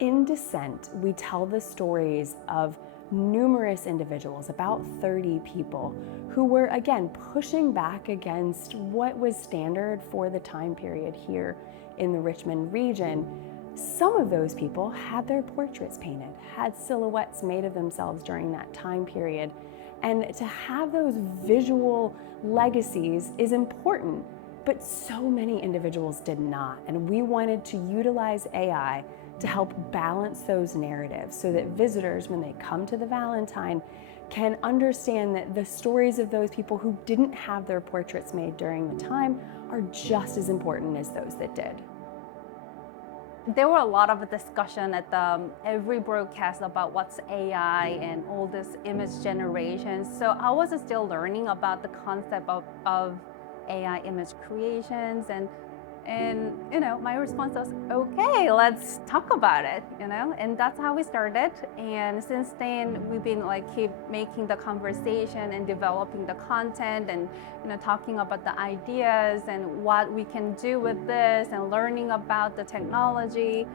In Dissent, we tell the stories of numerous individuals, about 30 people, who were, again, pushing back against what was standard for the time period here in the Richmond region. Some of those people had their portraits painted, had silhouettes made of themselves during that time period. And to have those visual legacies is important, but so many individuals did not. And we wanted to utilize AI to help balance those narratives so that visitors, when they come to the Valentine, can understand that the stories of those people who didn't have their portraits made during the time are just as important as those that did. There were a lot of discussion at every broadcast about what's AI and all this image generation. So I was still learning about the concept of AI image creations, and my response was, okay, let's talk about it, and that's how we started. And since then, we've been keep making the conversation and developing the content and talking about the ideas and what we can do with this and learning about the technology,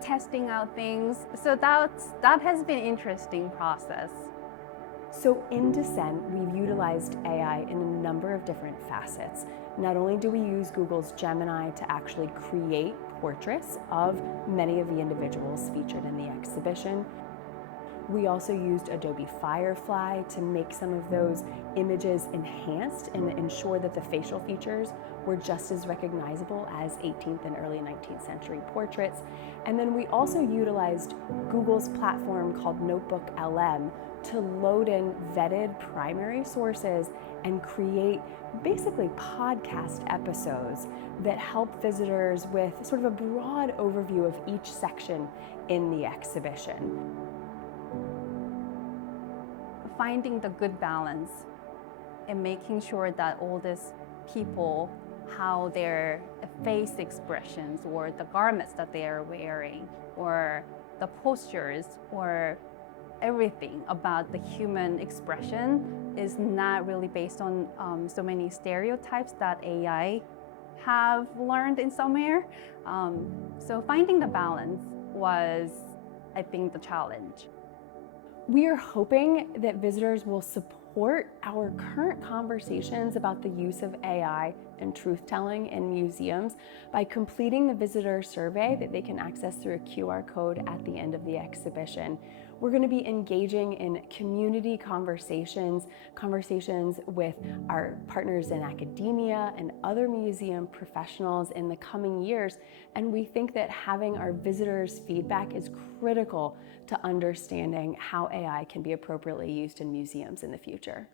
testing out things. So that has been an interesting process. So in Dissent, we've utilized AI in a number of different facets. Not only do we use Google's Gemini to actually create portraits of many of the individuals featured in the exhibition, we also used Adobe Firefly to make some of those images enhanced and ensure that the facial features were just as recognizable as 18th and early 19th century portraits. And then we also utilized Google's platform called Notebook LM to load in vetted primary sources and create basically podcast episodes that help visitors with sort of a broad overview of each section in the exhibition. Finding the good balance and making sure that all these people, how their face expressions or the garments that they are wearing or the postures or everything about the human expression is not really based on so many stereotypes that AI have learned in somewhere. So finding the balance was, I think, the challenge. We are hoping that visitors will support our current conversations about the use of AI and truth-telling in museums by completing the visitor survey that they can access through a QR code at the end of the exhibition. We're going to be engaging in community conversations with our partners in academia and other museum professionals in the coming years, and we think that having our visitors' feedback is critical to understanding how AI can be appropriately used in museums in the future.